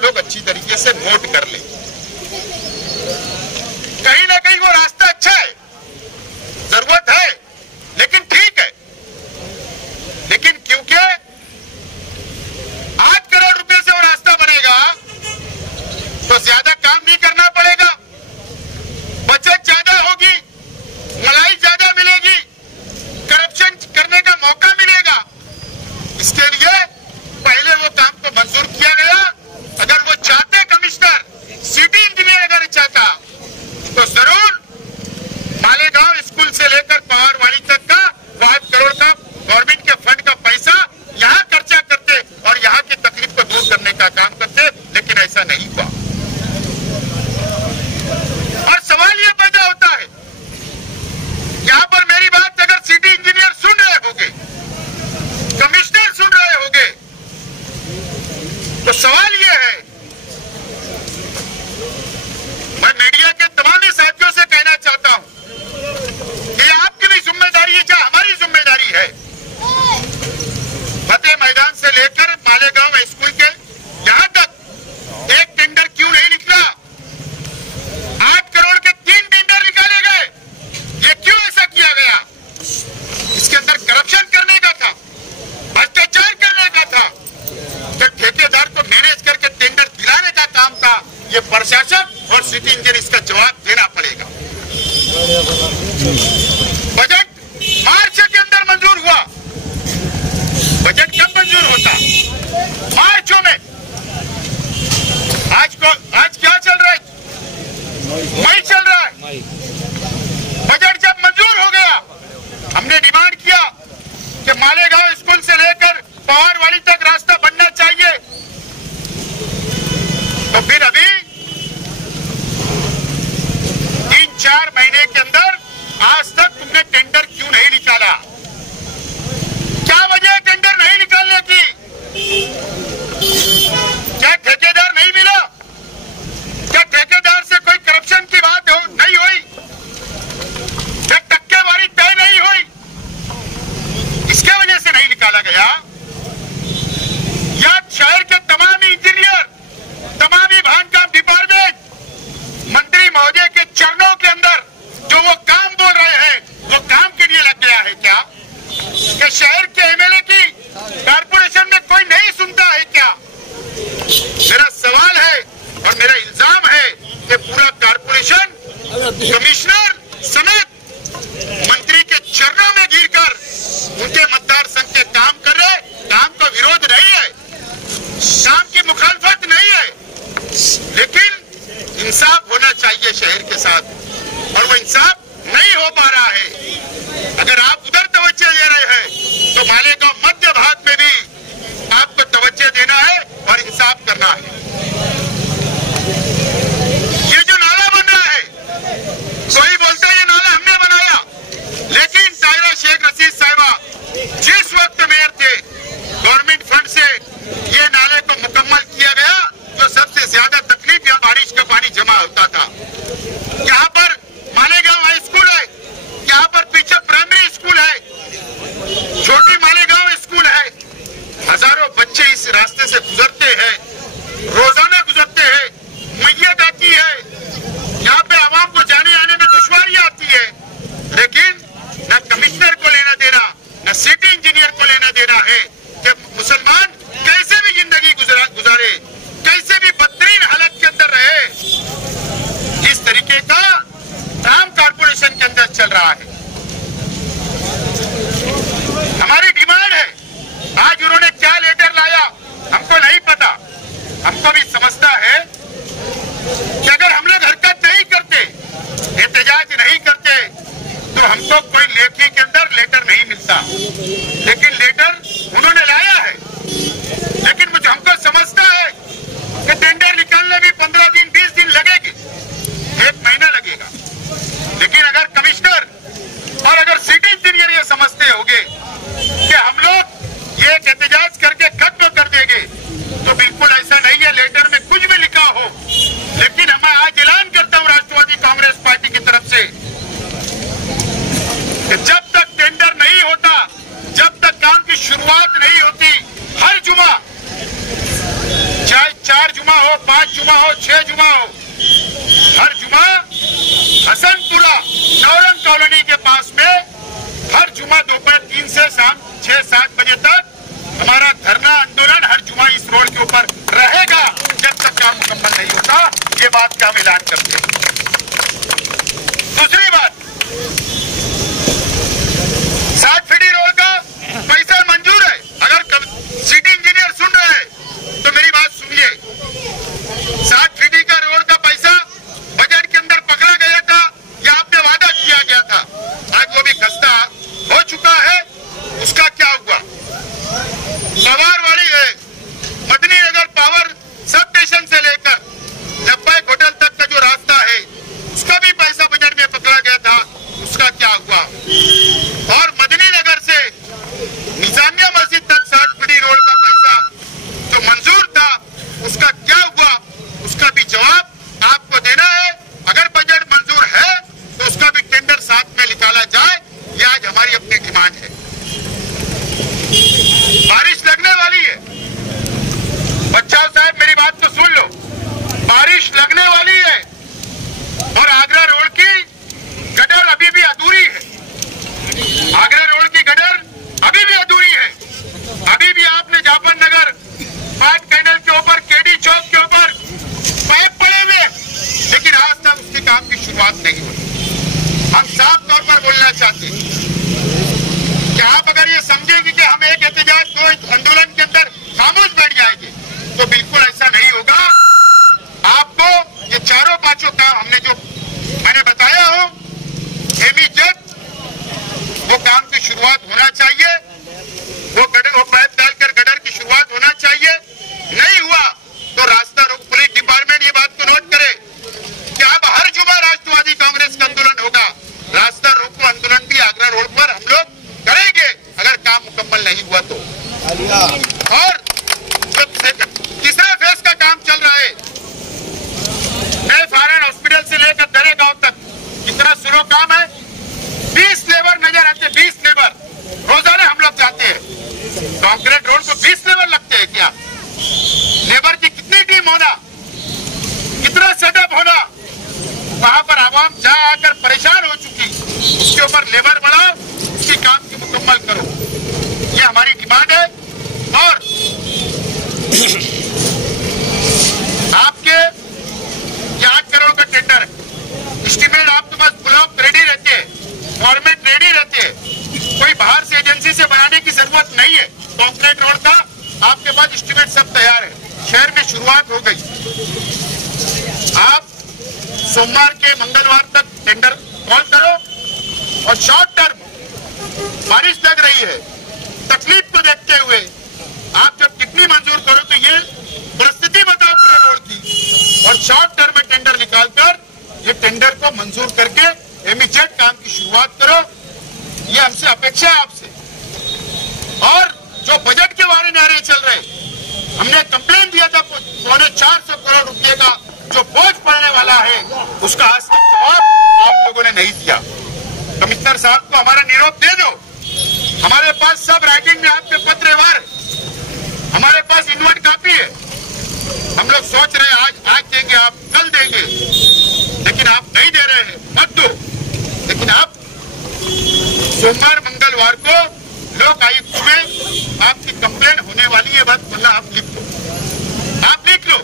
आप लोग अच्छी तरीके से नोट कर लें। कहीं ना कहीं वो रास्ता अच्छा है, जरूरत है, लेकिन ठीक है, लेकिन क्योंकि 8 करोड़ रुपए से वो रास्ता बनेगा तो ज्यादा काम नहीं करना पड़ेगा, बचत ज्यादा होगी, मलाई ज्यादा मिलेगी, करप्शन करने का मौका मिलेगा। इसके लिए पहले वो काम को मंजूर किया गया। अगर वो चाहते कमिश्नर, सिटी इंजीनियर अगर चाहता तो जरूर मालेगांव स्कूल से लेकर पवारवाड़ी तक का 5 करोड़ का गवर्नमेंट के फंड का पैसा यहां खर्चा करते और यहां की तकलीफ को दूर करने का काम करते, लेकिन ऐसा नहीं हुआ। और सवाल यह पैदा होता है, यहां पर मेरी बात अगर सिटी इंजीनियर सुन रहे होंगे, कमिश्नर सुन रहे होंगे, तो सवाल यह है, मैं मीडिया के तमाम साथियों से कहना चाहता हूं कि आपकी भी जिम्मेदारी है, क्या हमारी जिम्मेदारी है। फतेह मैदान से लेकर मालेगांव स्कूल के यहां तक एक टेंडर क्यों नहीं निकला? 8 करोड़ के 3 टेंडर निकाले गए, ये क्यों ऐसा किया गया? इसके अंदर करप्शन करने का था, भ्रष्टाचार करने का था, तो ठेकेदार को मैनेज करके टेंडर दिलाने का काम था। ये प्रशासन और सिटी इंजीनियर इसका जवाब देना पड़ेगा। बजट मार्च के अंदर मंजूर हुआ, बजट कब मंजूर होता? मार्च में। आज क्या चल रहा है? मई चल रहा है। बजट जब मंजूर हो गया, हमने डिमांड किया कि मालेगांव स्कूल से लेकर पवारवाड़ी तक रास्ता बनना चाहिए, तो फिर अभी 3-4 महीने के अंदर आज तक तुमने टेंडर क्यों नहीं निकाला? क्या वजह है टेंडर नहीं निकालने की? क्या ठेकेदार नहीं मिला? क्या ठेकेदार से कोई करप्शन की बात नहीं हुई? क्या टक्केवारी तय नहीं हुई? इसके वजह से नहीं निकाला गया? या शहर के तमाम इंजीनियर, तमाम बांधकाम डिपार्टमेंट मंत्री महोदय के चरणों के अंदर जो वो काम बोल रहे हैं, वो काम के लिए लग गया है क्या? कि शहर के एमएलए की कारपोरेशन में कोई नहीं सुनता है क्या? मेरा सवाल है और मेरा इल्जाम है कि पूरा कारपोरेशन कमिश्नर समेत मंत्री के चरणों में गिरकर उनके मतदार संघ के काम कर रहे। काम का विरोध नहीं है, काम की मुखालफत नहीं है, लेकिन इंसाफ होना चाहिए शहर के साथ, और वो इंसाफ नहीं हो पा रहा है। अगर आप उधर तवज्जो दे रहे हैं तो मालेगांव मध्य भाग में भी आपको तवज्जो देना है और इंसाफ करना है। ये जो नाला बन रहा है, कोई बोलता है ये नाला हमने बनाया, लेकिन ताहिरा शेख रशीद साहिबा जिस वक्त मेयर थे, गवर्नमेंट फंड से ये नाले को मुकम्मल किया गया। जो सबसे ज्यादा तकलीफ यहाँ बारिश का पानी जमा होता था, यहाँ पर मालेगांव हाई स्कूल है, यहाँ पर पीछे प्राइमरी स्कूल है, छोटी मालेगांव स्कूल है, हजारों बच्चे इस रास्ते से गुजरते हैं, रोजाना गुजरते हैं, मैयत आती है, यहाँ पे आवाम को जाने आने में दुश्वारी आती है, लेकिन न कमिश्नर को लेना देना, न सिटी इंजीनियर को लेना देना है कि मुसलमान कैसे भी जिंदगी गुजारे, कैसे भी बदतरीन हालत के अंदर रहे, 5 जुमा हो, 6 जुमा हो, हर जुमा हसनपुरा नौरंग कॉलोनी के पास में हर जुमा दोपहर 3 से शाम 6-7 बजे तक हमारा धरना आंदोलन हर जुमा इस रोड के ऊपर रहेगा जब तक काम मुकम्मल नहीं होता। ये बात का हम ऐलान करते हैं। दूसरी बात, 7 फीट रोड का पैसा मंजूर है। अगर सिटी इंजीनियर सुन रहे हैं तो मेरी बात सुनिए। 7 फीट का रोड का पैसा बजट के अंदर पकड़ा गया था या आपने वादा किया गया था, आज वो भी खस्ता हो चुका है। उसका क्या हुआ? सवारवाड़ी है, मदनी नगर पावर सब स्टेशन से लेकर जब्बाई होटल तक का जो रास्ता है उसका भी पैसा बजट में पकड़ा गया था, उसका क्या हुआ? और मदनी नगर से निजामिया मस्जिद तक 7 फीट रोड का पैसा जो मंजूर था उसका क्या हुआ? उसका भी जवाब आपको देना है। अगर बजट मंजूर है तो उसका भी टेंडर साथ में निकाला जाए, यह आज हमारी अपनी डिमांड है। बारिश लगने वाली है, बच्चा साहब मेरी बात तो सुन लो, बारिश लगने वाली है और आगरा रोड की गटर अभी भी अधूरी है। आगरा रोड की गटर अभी भी अधूरी है। अभी भी आपने जाफर नगर पाट कैनल के ऊपर केडी चौक के ऊपर पाइप पड़े हुए, लेकिन आज तक उसके काम की शुरुआत नहीं हुई। हम साफ तौर पर बोलना चाहते हैं कि आप अगर ये समझेंगे कि हम एक एहतजाज को आंदोलन के अंदर खामोश बैठ जाएंगे तो बिल्कुल ऐसा नहीं होगा। आपको ये चारों पांचों काम हमने जो मैंने बताया हो इमीडिएट वो काम की शुरुआत होना चाहिए। वो पाइप डालकर गटर की शुरुआत होना चाहिए। नहीं हुआ तो रास्ता रोक, पुलिस डिपार्टमेंट ये बात को नोट करे कि अब हर जुमा राष्ट्रवादी कांग्रेस का आंदोलन होगा। रास्ता रोको आंदोलन भी आगरा रोड पर हम लोग करेंगे अगर काम मुकम्मल नहीं हुआ तो। और तीसरा फेज का काम चल रहा है, नए फारन हॉस्पिटल से लेकर दरे गांव तक कितना स्लो काम है। 20 लेबर नजर आते, 20 लेबर रोजाना हम लोग जाते हैं। कॉन्क्रीट रोड को 20 लेबर लगते हैं क्या? लेबर की कितनी टीम होना, कितना सेटअप होना, वहां पर आवाम जा आकर परेशान हो चुकी, उसके ऊपर लेबर बढ़ाओ, उसकी काम की मुकम्मल करो, ये हमारी डिमांड है। और आपके 8 करोड़ का टेंडर एस्टीमेट आपके पास ब्लॉक रेडी रहते हैं, गवर्नमेंट रेडी रहती है, कोई बाहर से एजेंसी से बनाने की जरूरत नहीं है। कॉन्क्रीट रोड का आपके पास एस्टीमेट सब तैयार है, शहर में शुरुआत हो गई। आप सोमवार के मंगलवार तक टेंडर कॉल करो और शॉर्ट टर्म बारिश लग रही है, तकलीफ को देखते हुए आप जब कितनी मंजूर करो तो ये परिस्थिति बताओ पूरे रोड की, और शॉर्ट टर्म में टेंडर निकालकर ये टेंडर को मंजूर करके इमीडिएट काम की शुरुआत करो, ये हमसे अपेक्षा है आपसे। और जो बजट के बारे में नारे चल रहे, हमने कंप्लेन दिया था 450 करोड़ रुपए का जो बोझ पड़ने वाला है, उसका आज तक जवाब आप लोगों ने नहीं दिया। कमिश्नर साहब को हमारा निरोप दे दो, हमारे पास सब राइटिंग में आपके पत्रवार, हमारे पास इन्वर्ट कॉपी है। हम लोग सोच रहे हैं आज देंगे, आप कल देंगे, लेकिन आप नहीं दे रहे हैं, मत दो। लेकिन आप सोमवार मंगलवार को लोक आयुक्त में आपकी कंप्लेन होने वाली है, बात बोलना आप लिख लो, आप लिख लो।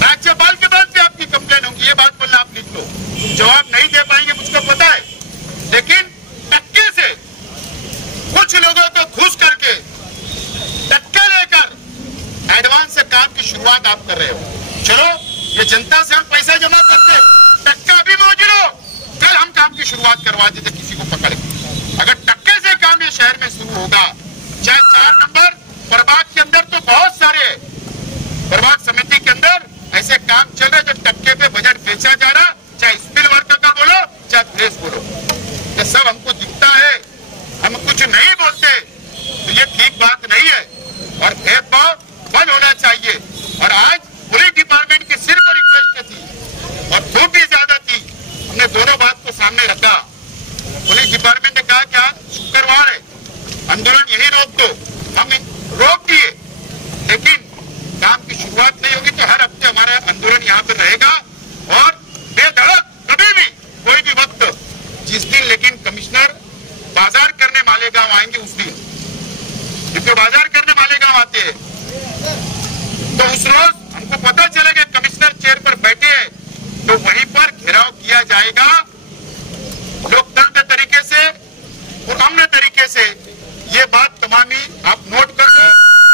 राज्यपाल के पास भी आपकी कंप्लेन होगी, ये बात बोलना आप लिख लो। जवाब नहीं दे पाएंगे मुझको पता है, लेकिन टक्के से कुछ लोगों को घूस करके टक्के लेकर एडवांस से काम की शुरुआत आप कर रहे हो। चलो ये जनता से हम पैसा जमा करते, टक्का भी मौजूद हो, कल हम काम की शुरुआत करवा देते किसी को पकड़ के। अगर टक्के से काम ये शहर में शुरू होगा, चाहे 4 नंबर प्रभाग के अंदर तो बहुत सारे प्रभाग समिति के अंदर ऐसे काम चल रहे जो टक्के पे बजट बेचा जा रहा, चाहे स्पिल वर्क का बोलो चाहे प्रेस बोलो, ये सब हमको दिखता है। हम कुछ नहीं बोलते तो ये ठीक बात नहीं है और भेदभाव बंद होना चाहिए। और आज पुलिस डिपार्टमेंट की सिर्फ रिक्वेस्ट थी और धूप भी ज्यादा थी, हमने दोनों बात को सामने रखा। पुलिस डिपार्टमेंट ने कहा क्या शुक्रवार है, आंदोलन यही रोक दो, हम रोक दिए, लेकिन काम की शुरुआत नहीं होगी तो हर हफ्ते तो वहीं पर घेराव किया जाएगा। लोकतंत्र तरीके से और अमन तरीके से ये बात तमामी आप नोट कर लो।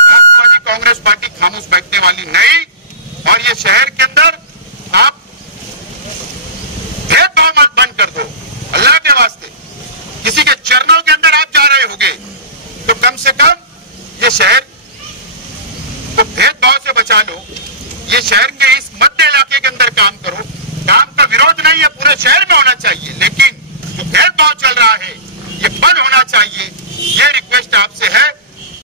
राष्ट्रवादी कांग्रेस पार्टी खामोश बैठने वाली नहीं, और ये शहर के अंदर आप भेदभाव मत बंद कर दो। अल्लाह के वास्ते किसी के चरणों के अंदर आप जा रहे होगे तो कम से कम ये शहर को भेदभाव से बचा लो। ये शहर के इस मध्य इलाके के अंदर काम करो। काम का विरोध नहीं है, पूरे शहर में होना चाहिए, लेकिन जो भेदभाव